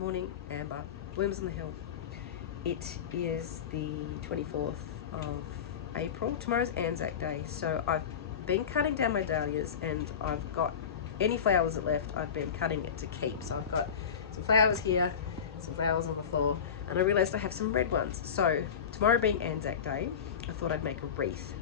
Morning Amber, Blooms on the Hill. It is the 24th of April. Tomorrow's ANZAC Day, so I've been cutting down my dahlias and I've got any flowers that left, I've been cutting it to keep. So I've got some flowers here, some flowers on the floor, and I realised I have some red ones. So tomorrow being ANZAC Day, I thought I'd make a wreath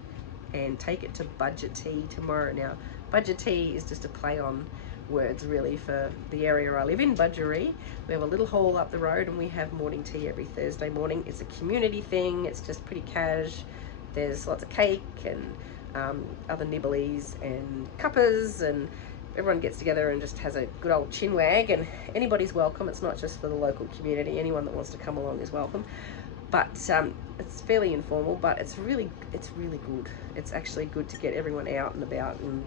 and take it to Budgeree tomorrow. Now, Budgeree is just a play on words really for the area I live in, Budgeree. We have a little hall up the road and we have morning tea every Thursday morning. It's a community thing, it's just pretty cash. There's lots of cake and other nibblies and cuppers, and everyone gets together and just has a good old chin wag, and anybody's welcome. It's not just for the local community, anyone that wants to come along is welcome. But it's fairly informal, but it's really good. It's actually good to get everyone out and about and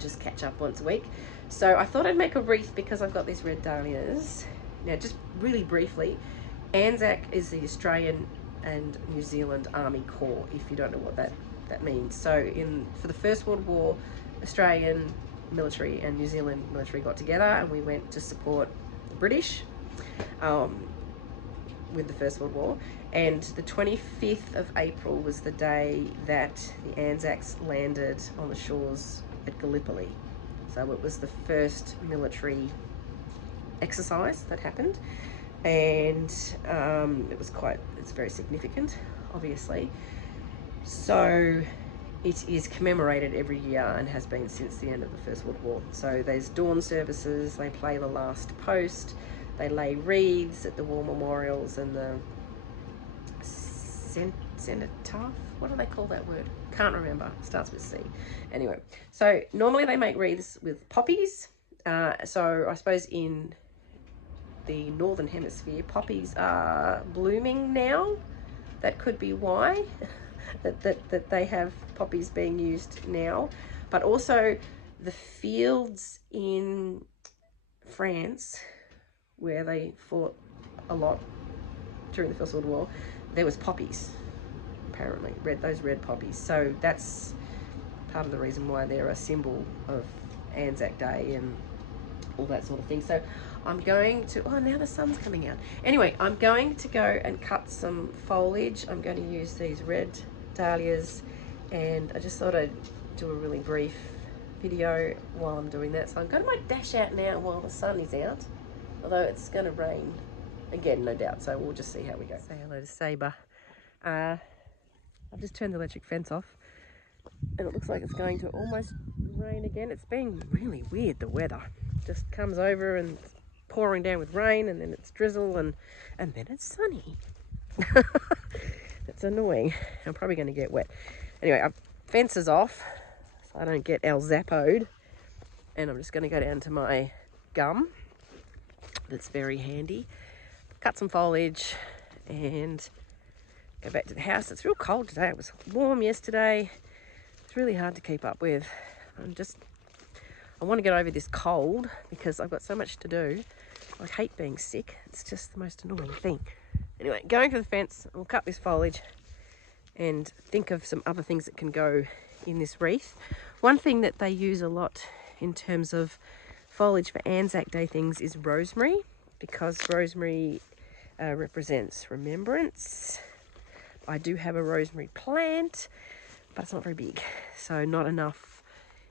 just catch up once a week. So I thought I'd make a wreath because I've got these red dahlias. Now, just really briefly, ANZAC is the Australian and New Zealand Army Corps, if you don't know what that means. So for the First World War, Australian military and New Zealand military got together and we went to support the British with the First World War, and the 25th of April was the day that the ANZACs landed on the shores at Gallipoli. So it was the first military exercise that happened, and it's very significant, obviously. So it is commemorated every year and has been since the end of the First World War. So there's dawn services, they play the last post, they lay wreaths at the war memorials and the cenotaph. What do they call that word? Can't remember. It starts with C. Anyway, so normally they make wreaths with poppies. So I suppose in the northern hemisphere, poppies are blooming now. That could be why that they have poppies being used now. But also the fields in France, where they fought a lot during the First World War, there was poppies, apparently, those red poppies. So that's part of the reason why they're a symbol of ANZAC Day and all that sort of thing. So I'm going to, oh, now the sun's coming out. Anyway, I'm going to go and cut some foliage. I'm going to use these red dahlias, and I just thought I'd do a really brief video while I'm doing that. So I'm going to dash out now while the sun is out, although it's going to rain again, no doubt. So we'll just see how we go. Say hello to Sabre. I've just turned the electric fence off and it looks like it's going to almost rain again. It's been really weird, the weather. Just comes over and it's pouring down with rain, and then it's drizzle, and then it's sunny. It's annoying. I'm probably going to get wet. Anyway, our fence is off so I don't get El Zappoed, and I'm just going to go down to my gum that's very handy, cut some foliage and go back to the house. It's real cold today. It was warm yesterday. It's really hard to keep up with. I want to get over this cold because I've got so much to do. I hate being sick. It's just the most annoying thing. Anyway, going to the fence, we'll cut this foliage and think of some other things that can go in this wreath. One thing that they use a lot in terms of foliage for ANZAC Day things is rosemary, because rosemary represents remembrance. I do have a rosemary plant, but it's not very big, so not enough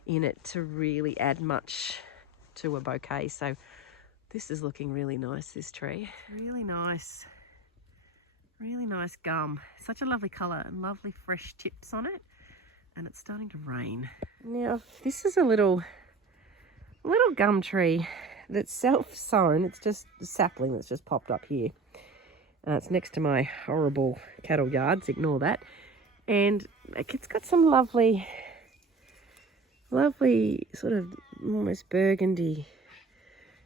in it to really add much to a bouquet. So this is looking really nice, this tree. Really nice gum. Such a lovely colour and lovely fresh tips on it, and it's starting to rain. Now this is a little gum tree that's self-sown. It's just a sapling that's just popped up here. It's next to my horrible cattle yards, ignore that. And it's got some lovely sort of almost burgundy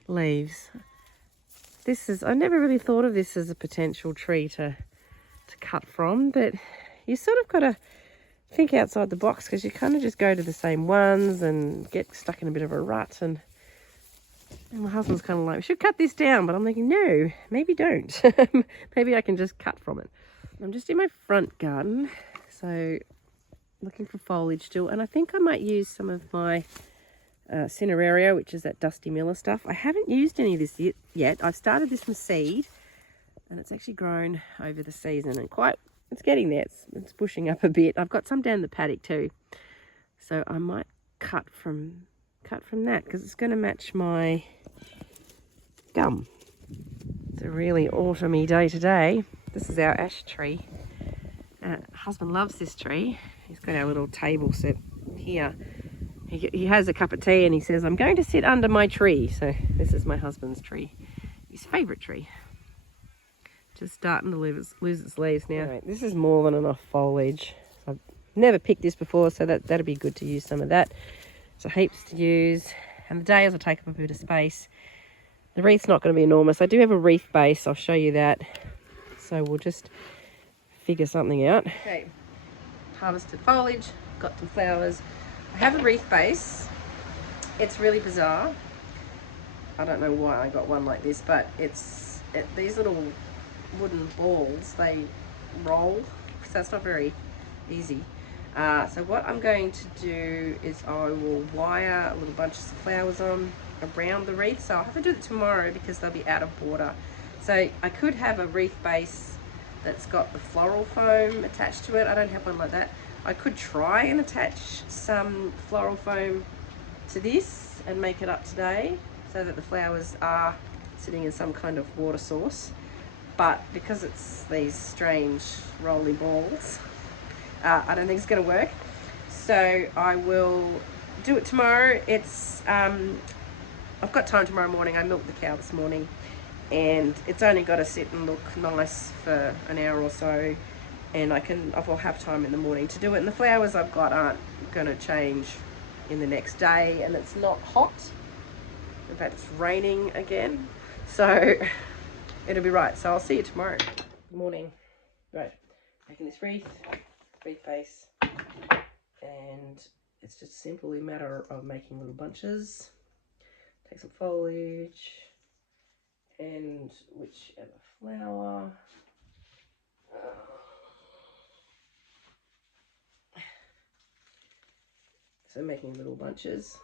leaves. I never really thought of this as a potential tree to cut from, but you sort of got to think outside the box, because you kind of just go to the same ones and get stuck in a bit of a rut. And my husband's kind of like, we should cut this down, but I'm thinking, no, maybe don't. Maybe I can just cut from it. I'm just in my front garden, so looking for foliage still, and I think I might use some of my Cineraria, which is that Dusty Miller stuff. I haven't used any of this yet. I've started this from seed, and it's actually grown over the season, and it's getting there. It's pushing up a bit. I've got some down the paddock too, so I might cut from that because it's going to match my gum. It's a really autumny day today. This is our ash tree. Husband loves this tree. He's got our little table set here. He has a cup of tea and he says, I'm going to sit under my tree. So this is my husband's tree, his favourite tree. Just starting to lose its leaves now. Anyway, this is more than enough foliage. I've never picked this before, so that'd be good to use some of that. So heaps to use. And the dahlias will take up a bit of space. The wreath's not going to be enormous. I do have a wreath base. I'll show you that. So we'll just figure something out. Okay, harvested foliage, got some flowers. I have a wreath base. It's really bizarre. I don't know why I got one like this, but these little wooden balls, they roll, so it's not very easy. So what I'm going to do is I will wire little bunches of flowers on around the wreath. So I'll have to do it tomorrow because they'll be out of border. So I could have a wreath base that's got the floral foam attached to it. I don't have one like that. I could try and attach some floral foam to this and make it up today so that the flowers are sitting in some kind of water source. But because it's these strange rolly balls, I don't think it's going to work. So I will do it tomorrow. I've got time tomorrow morning. I milked the cow this morning and it's only got to sit and look nice for an hour or so. And I'll have time in the morning to do it. And the flowers I've got aren't going to change in the next day. And it's not hot. In fact, it's raining again. So it'll be right. So I'll see you tomorrow. Good morning. Right, making this wreath base. And it's just simply a matter of making little bunches. Take some foliage and whichever flower. So making little bunches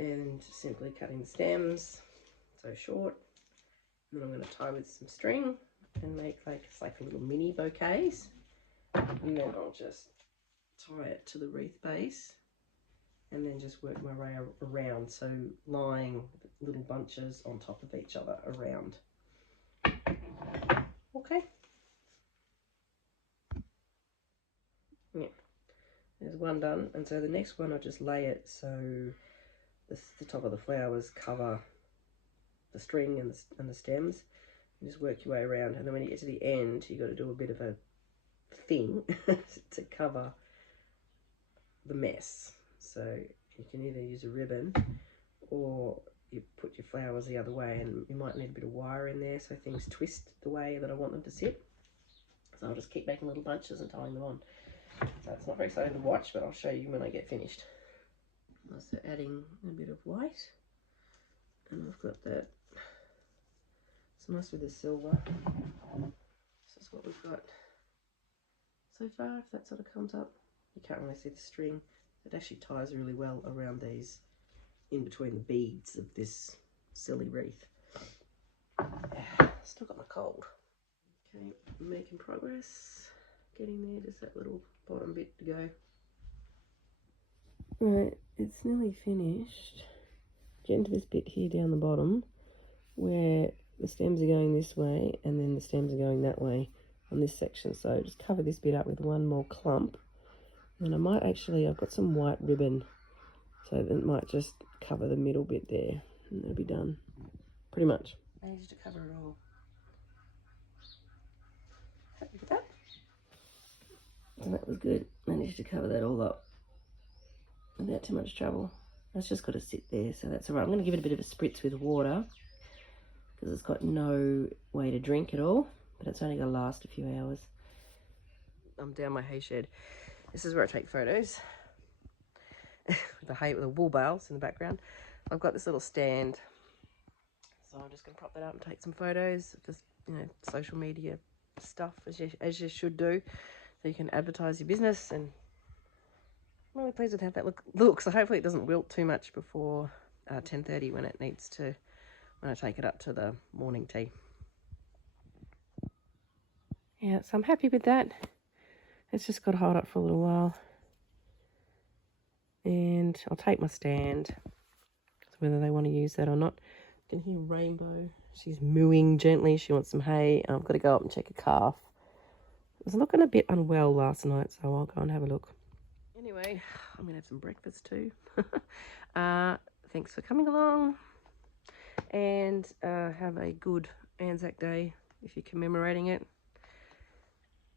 and simply cutting the stems so short. And then I'm going to tie with some string and make it's like a little mini bouquets. And then I'll just tie it to the wreath base and then just work my way around. So lying little bunches on top of each other around. Okay. Yeah. There's one done, and so the next one I'll just lay it so the top of the flowers cover the string and the stems. You just work your way around, and then when you get to the end, you've got to do a bit of a thing to cover the mess. So you can either use a ribbon or you put your flowers the other way, and you might need a bit of wire in there so things twist the way that I want them to sit. So I'll just keep making little bunches and tying them on. So it's not very exciting to watch, but I'll show you when I get finished. So adding a bit of white, and I've got that. It's nice with the silver. This is what we've got so far. If that sort of comes up, you can't really see the string. It actually ties really well around these, in between the beads of this silly wreath. Still got my cold. Okay, making progress. Getting there, just that little bottom bit to go. Right, it's nearly finished. Getting to this bit here down the bottom where the stems are going this way and then the stems are going that way on this section. So just cover this bit up with one more clump. And I might actually, I've got some white ribbon, so it might just cover the middle bit there and it'll be done. Pretty much. I managed to cover it all. Happy with that? And that was good. Managed to cover that all up without too much trouble. That's just got to sit there, so that's all right. I'm going to give it a bit of a spritz with water because it's got no way to drink at all, but it's only going to last a few hours. I'm down my hay shed. This is where I take photos with the hay, with the wool bales in the background. I've got this little stand, so I'm just going to prop that up and take some photos. Just, you know, social media stuff as you should do. So you can advertise your business and I'm really pleased with how that looks. So hopefully it doesn't wilt too much before 10:30 when I take it up to the morning tea. Yeah, so I'm happy with that. It's just got to hold up for a little while. And I'll take my stand, so whether they want to use that or not. You can hear Rainbow. She's mooing gently. She wants some hay. I've got to go up and check a calf. It was looking a bit unwell last night, so I'll go and have a look. Anyway, I'm going to have some breakfast too. Thanks for coming along. And have a good ANZAC Day if you're commemorating it.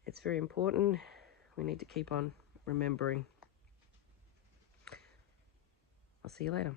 It's very important. We need to keep on remembering. I'll see you later.